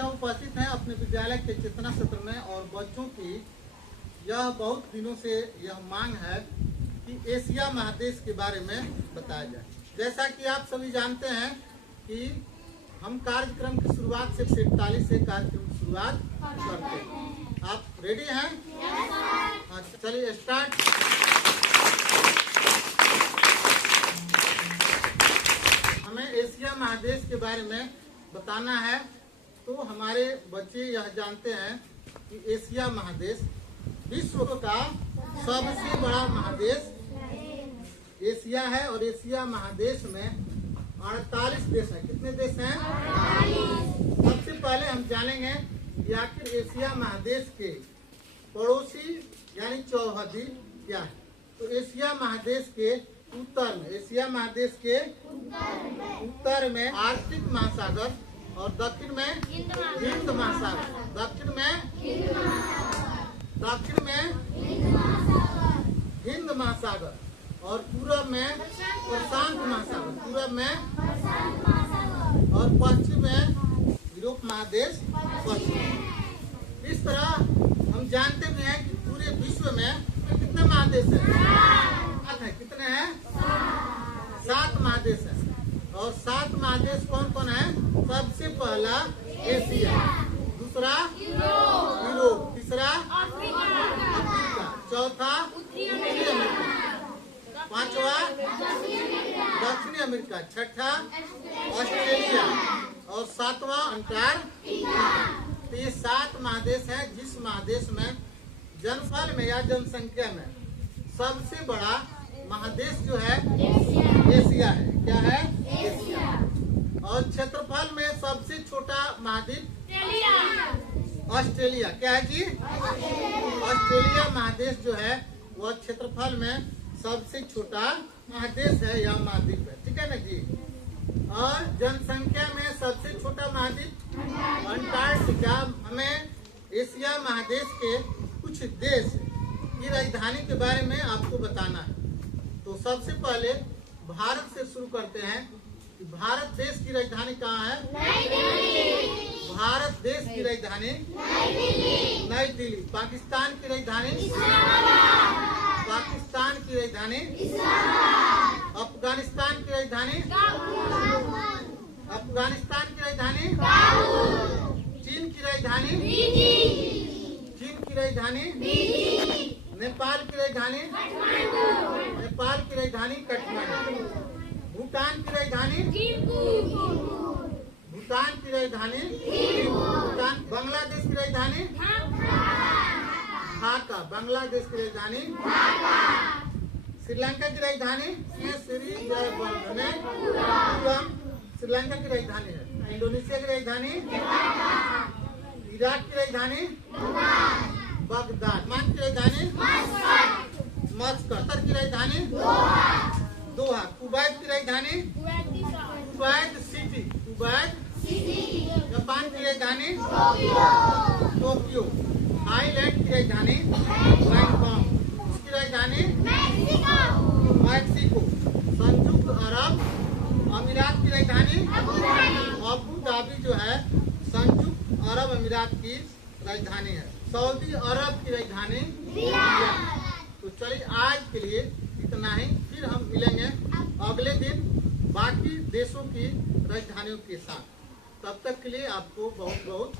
हम उपस्थित हैं अपने विद्यालय के चेतना सत्र में और बच्चों की यह बहुत दिनों से यह मांग है कि एशिया महादेश के बारे में बताया जाए। जैसा कि आप सभी जानते हैं कि हम कार्यक्रम की शुरुआत से 41 से कार्यक्रम की शुरुआत करते हैं। आप रेडी हैं? हाँ, चलिए स्टार्ट। हमें एशिया महादेश के बारे में बताना है। तो हमारे बच्चे यह जानते हैं कि एशिया महादेश विश्व का सबसे बड़ा महादेश एशिया है और एशिया महादेश में 48 देश हैं। कितने देश हैं? 48। सबसे पहले हम जानेंगे कि आखिर एशिया महादेश के पड़ोसी यानी चौहदी क्या है। तो एशिया महादेश के उत्तर में आर्कटिक महासागर और दक्षिण में हिंद महासागर, दक्षिण में हिंद महासागर और पूर्व में प्रशांत महासागर, और पश्चिम में यूरोप महादेश पश्चिम। इस तरह हम जानते भी हैं कि पूरे विश्व में कितने महादेश हैं? कितने हैं? 7 महादेश हैं। और 7 महादेश कौन कौन है? सबसे पहला एशिया, दूसरा यूरोप, तीसरा अफ्रीका, चौथा उत्तरी अमेरिका, पांचवा दक्षिणी अमेरिका, छठा ऑस्ट्रेलिया और 7वां अंटार्कटिका। तो ये 7 महादेश हैं। जिस महादेश में जनफल में या जनसंख्या में सबसे बड़ा महादेश जो है एशिया है। क्या है? एशिया। और क्षेत्रफल में सबसे छोटा महाद्वीप ऑस्ट्रेलिया। क्या है जी? ऑस्ट्रेलिया महादेश जो है वह क्षेत्रफल में सबसे छोटा महादेश है या महाद्वीप है। ठीक है ना जी? और जनसंख्या में सबसे छोटा महाद्वीप अंटार्कटिका। हमें एशिया महादेश के कुछ देश की राजधानी के बारे में आपको बताना है। तो सबसे पहले भारत से शुरू करते हैं कि भारत देश की राजधानी कहाँ है? भारत देश की राजधानी नई दिल्ली। पाकिस्तान की राजधानी अफगानिस्तान की राजधानी चीन की राजधानी नेपाल की राजधानी काठमांडू। भूटान की राजधानी बांग्लादेश की राजधानी ढाका। श्रीलंका की राजधानी श्रीलंका की राजधानी है। इंडोनेशिया की राजधानी इराक की राजधानी बगदाद। मान की राजधानी मस्कट। कतर की राजधानी दोहा। कुवैत की राजधानी कुवैत सिटी। जापान की राजधानी टोक्यो। थाईलैंड की राजधानी बैंकॉक। उसकी राजधानी मैक्सिको। संयुक्त अरब अमीरात की राजधानी अबू धाबी जो है संयुक्त अरब अमीरात की राजधानी है। सऊदी अरब की राजधानी रियाद। तो चलिए आज के लिए इतना ही। फिर हम मिलेंगे अगले दिन बाकी देशों की राजधानियों के साथ। तब तक के लिए आपको बहुत बहुत